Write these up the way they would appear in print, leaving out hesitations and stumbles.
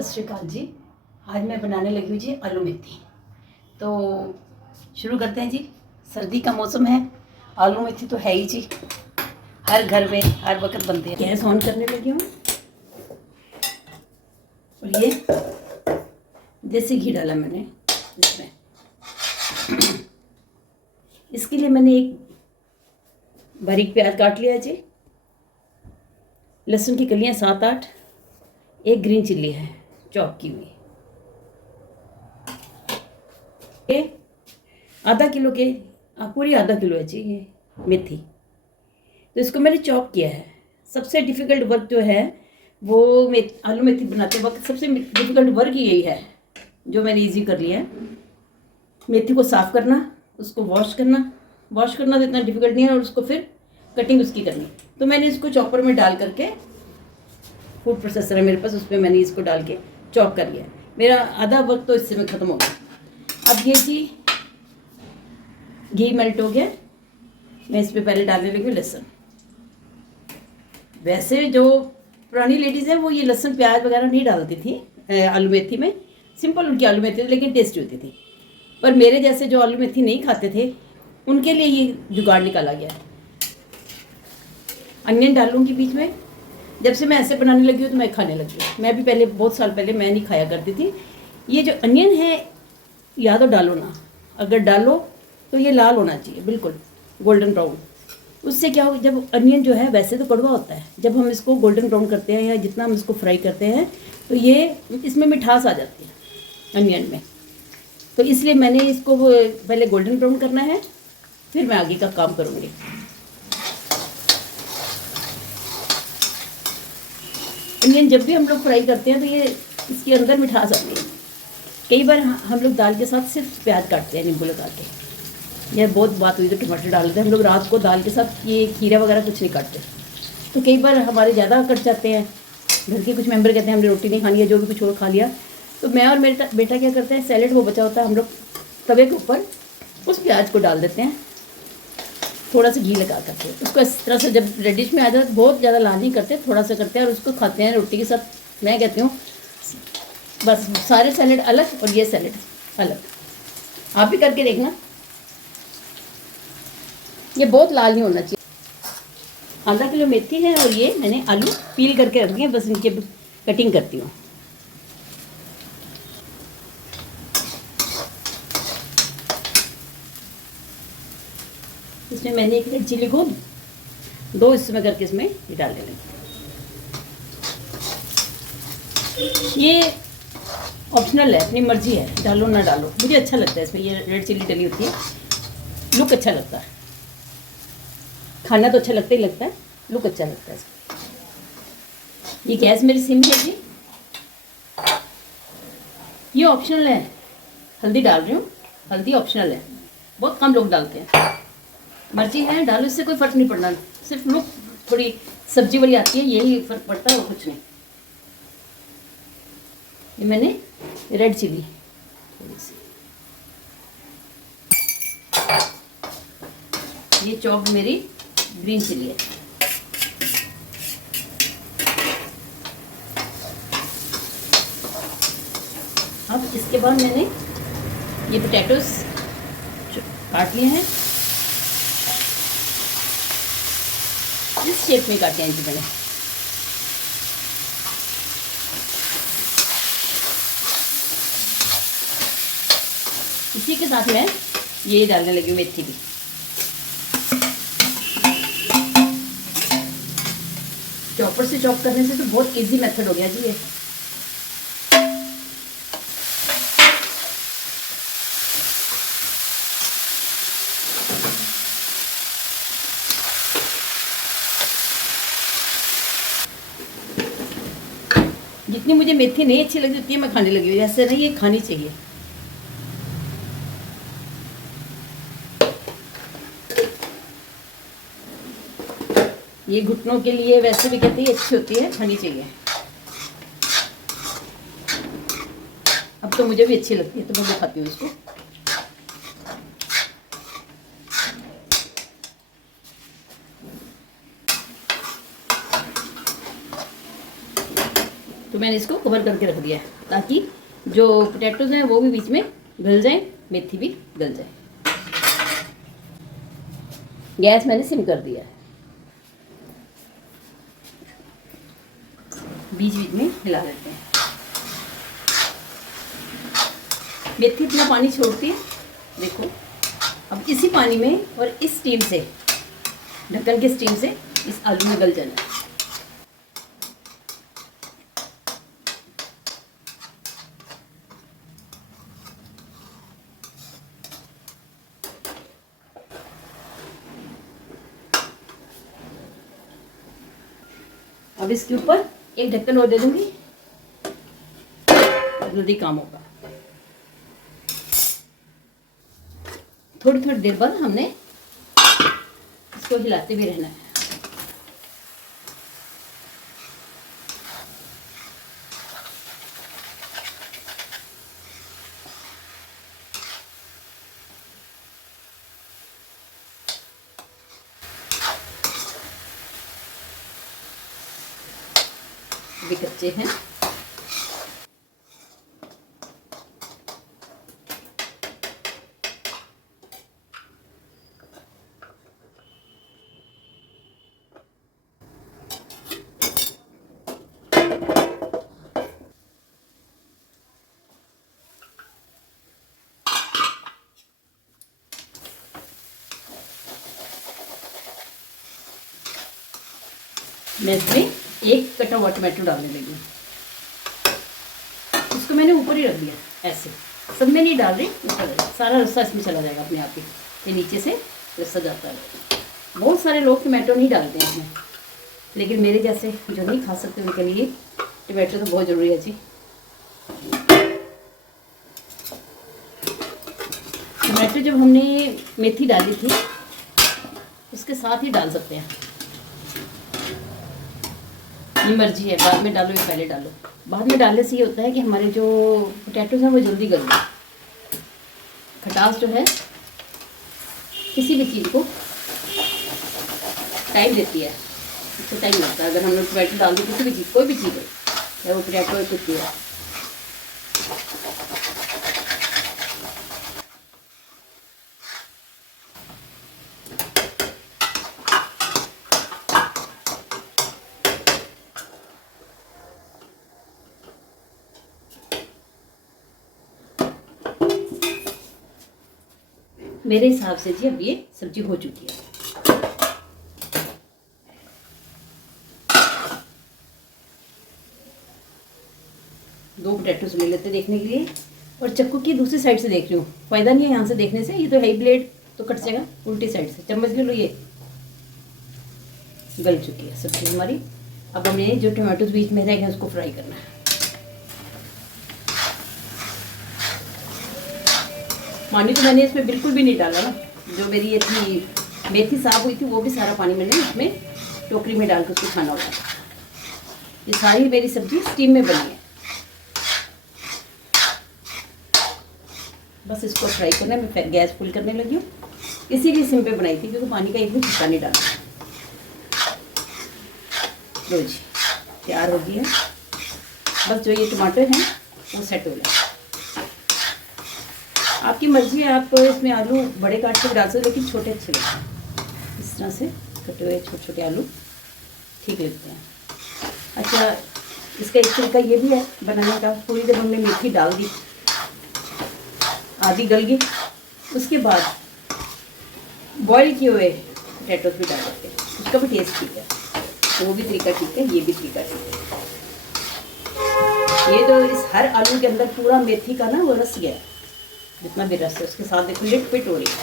सत श्री अकाल जी। आज मैं बनाने लगी हूँ जी आलू मेथी। तो शुरू करते हैं जी। सर्दी का मौसम है, आलू मेथी तो है ही जी, हर घर में हर वक्त बनते हैं। गैस ऑन करने लगी हूँ और ये देसी घी डाला मैंने इसमें। इसके लिए मैंने एक बारीक प्याज काट लिया जी, लहसुन की कलियाँ 7-8, एक ग्रीन चिल्ली है चॉप की हुई, ये आधा किलो के पूरी आधा किलो है जी ये मेथी। तो इसको मैंने चॉप किया है। सबसे डिफ़िकल्ट वर्क जो है वो आलू मेथी बनाते वक्त सबसे डिफ़िकल्ट वर्क यही है जो मैंने इजी कर लिया है। मेथी को साफ़ करना, उसको वॉश करना तो इतना डिफ़िकल्ट नहीं है, और उसको फिर कटिंग उसकी करनी। तो मैंने इसको चॉपर में डाल करके, फूड प्रोसेसर है मेरे पास, उसमें मैंने इसको डाल के चॉप कर लिया। मेरा आधा वक्त तो इससे में ख़त्म हो गया। अब ये जी घी मेल्ट हो गया, मैं इस पर पहले डालने लगी लहसुन। वैसे जो पुरानी लेडीज़ हैं वो ये लहसुन प्याज वगैरह नहीं डालती थी आलू मेथी में, सिंपल उनकी आलू मेथी थी लेकिन टेस्टी होती थी। पर मेरे जैसे जो आलू मेथी नहीं खाते थे उनके लिए ये जुगाड़ निकाला गया है। अनियन डालूंगी बीच में। जब से मैं ऐसे बनाने लगी हूँ तो मैं खाने लगी हूँ। मैं भी पहले बहुत साल पहले मैं नहीं खाया करती थी। ये जो अनियन है या तो डालो ना, अगर डालो तो ये लाल होना चाहिए, बिल्कुल गोल्डन ब्राउन। उससे क्या हो, जब अनियन जो है वैसे तो कड़वा होता है, जब हम इसको गोल्डन ब्राउन करते हैं या जितना हम इसको फ्राई करते हैं तो ये इसमें मिठास आ जाती है अनियन में। तो इसलिए मैंने इसको पहले गोल्डन ब्राउन करना है, फिर मैं आगे का काम करूँगी। अनियन जब भी हम लोग फ्राई करते हैं तो ये इसके अंदर मिठास आती है। कई बार हम लोग दाल के साथ सिर्फ प्याज काटते हैं नींबू लगा के, यह बहुत बात हुई तो टमाटर डाल देते हैं हम लोग रात को दाल के साथ, ये खीरा वगैरह कुछ नहीं काटते। तो कई बार हमारे ज़्यादा कट जाते हैं, घर के कुछ मेंबर कहते हैं हमने रोटी नहीं खानी है, जो भी कुछ और खा लिया। तो मैं और मेरा बेटा क्या करते हैं, सैलेड वो बचा होता है हम लोग तवे के ऊपर उस प्याज को डाल देते हैं, थोड़ा सा घी लगा करके उसको इस तरह से जब रेडिश में आ जाए तो बहुत ज़्यादा लाल नहीं करते, थोड़ा सा करते हैं और उसको खाते हैं रोटी के साथ। मैं कहती हूँ बस सारे सैलेड अलग और ये सैलेड अलग, आप भी करके देखना। ये बहुत लाल नहीं होना चाहिए। आधा किलो मेथी है और ये मैंने आलू पील करके रख दिए, बस इनके कटिंग करती हूँ। इसमें मैंने एक रेड चिली को 2 हिस्सों में करके इसमें ये डाल देना। ये ऑप्शनल है, अपनी मर्जी है, डालो ना डालो, मुझे अच्छा लगता है इसमें। ये रेड चिली डली होती है, लुक अच्छा लगता है, खाना तो अच्छा लगता ही लगता है, लुक अच्छा लगता है इसका। ये गैस मेरी सिम है जी। ये ऑप्शनल है, हल्दी डाल रही हूँ, हल्दी ऑप्शनल है, बहुत कम लोग डालते हैं, मर्जी है डालो, इससे कोई फ़र्क नहीं पड़ना, सिर्फ लुक थोड़ी सब्जी वाली आती है यही फ़र्क पड़ता है और कुछ नहीं। ये मैंने रेड चिली थोड़ी सी, ये चॉप मेरी ग्रीन चिली है। अब इसके बाद मैंने ये पोटैटोस काट लिए हैं, इस शेप में काटे हैं जी मैंने। इसी के साथ मैं ये डालने लगी हूँ मेथी भी। चॉपर से चॉप करने से तो बहुत इजी मेथड हो गया जी ये। जितनी मुझे मेथी नहीं अच्छी लगती उतनी मैं खाने लगी हूँ, ऐसे नहीं, ये खानी चाहिए। ये घुटनों के लिए वैसे भी कहते हैं अच्छी होती है, खानी चाहिए। अब तो मुझे भी अच्छी लगती है तो मैं खाती हूँ इसको। तो मैंने इसको कवर करके रख दिया है ताकि जो पोटैटोज़ हैं वो भी बीच में गल जाएं, मेथी भी गल जाए। गैस मैंने सिम कर दिया है। बीच बीच में हिला देते हैं। मेथी इतना पानी छोड़ती है, देखो। अब इसी पानी में और इस स्टीम से, ढक्कन के स्टीम से इस आलू में गल जाना है। अब इसके ऊपर एक ढक्कन और दे दूंगी, जल्दी काम होगा। थोड़ी थोड़ी देर बाद हमने इसको हिलाते भी रहना है। भी कच्चे हैं। मैं इसमें एक कटा हुआ टमाटो डालने लगी। इसको मैंने ऊपर ही रख दिया, ऐसे सब में नहीं डाल रही, ऊपर सारा रस्सा इसमें चला जाएगा अपने आप ही। ये नीचे से रस्सा जाता है। बहुत सारे लोग टमाटो नहीं डालते हैं इसमें, लेकिन मेरे जैसे जो नहीं खा सकते उनके लिए टमाटो तो बहुत ज़रूरी है जी। टमाटो जब हमने मेथी डाली थी उसके साथ ही डाल सकते हैं, ये मर्जी है। बाद में डालो या पहले डालो। बाद में डालने से ये होता है कि हमारे जो पोटैटोज़ हैं वो जल्दी गल जाए। खटास जो है किसी भी चीज़ को टाइम देती है, इससे टाइम लगता है। अगर हम लोग टमाटो डाल दें किसी भी चीज़, कोई भी चीज़ है, चाहे वो पोटैटो है कुछ भी है। मेरे हिसाब से जी अब ये सब्जी हो चुकी है। दो पोटैटोज ले लेते देखने के लिए, और चक्कू की दूसरी साइड से देख रही हूँ। फायदा नहीं है यहाँ से देखने से, ये तो है ब्लेड तो कट जाएगा। उल्टी साइड से चम्मच ले लो, ये गल चुकी है सब्जी हमारी। अब हमें जो टमाटोज बीच में रह गए उसको फ्राई करना है। पानी तो मैंने इसमें बिल्कुल भी नहीं डाला ना। जो मेरी ये थी मेथी साफ हुई थी वो भी सारा पानी मैंने इसमें टोकरी में डाल के उसको छाना हुआ। ये सारी मेरी सब्जी स्टीम में बनी है। बस इसको फ्राई करना है। मैं गैस फुल करने लगी हूँ। इसीलिए सिम पे बनाई थी क्योंकि पानी का एक भी छिक्का नहीं डाला। लो जी, तैयार हो गई है। बस जो ये टमाटर हैं वो सेट हो जाए। आपकी मर्जी है, आप इसमें आलू बड़े काट के डाल सकते, लेकिन छोटे अच्छे लगते हैं। इस तरह से कटे हुए छोटे छोटे आलू ठीक लगते हैं। अच्छा, इसका एक तरीका ये भी है बनाने का। थोड़ी देर हमने मेथी डाल दी, आधी गल गई, उसके बाद बॉईल किए हुए पोटैटोज भी डाल देते हैं। उसका भी टेस्ट ठीक है। तो वो भी तरीका ठीक है, ये भी तरीका ठीक है। ये तो इस हर आलू के अंदर पूरा मेथी का ना वो रस गया, जितना भी रस है उसके साथ देखो लिट पिट हो रही है।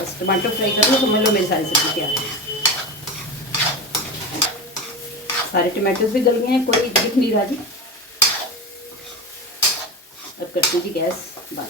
बस टमाटर फ्राई कर लो, समझ लो मेरी सारी सब्जी तैयार है। सारे टमाटोज भी गल गए हैं, कोई दिख नहीं रहा जी। अब करती जी गैस बंद।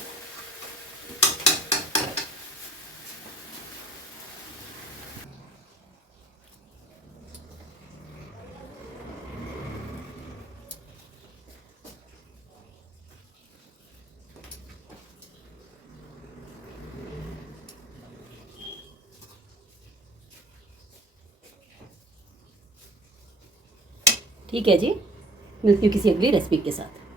ठीक है जी, मिलती हूँ किसी अगली रेसिपी के साथ।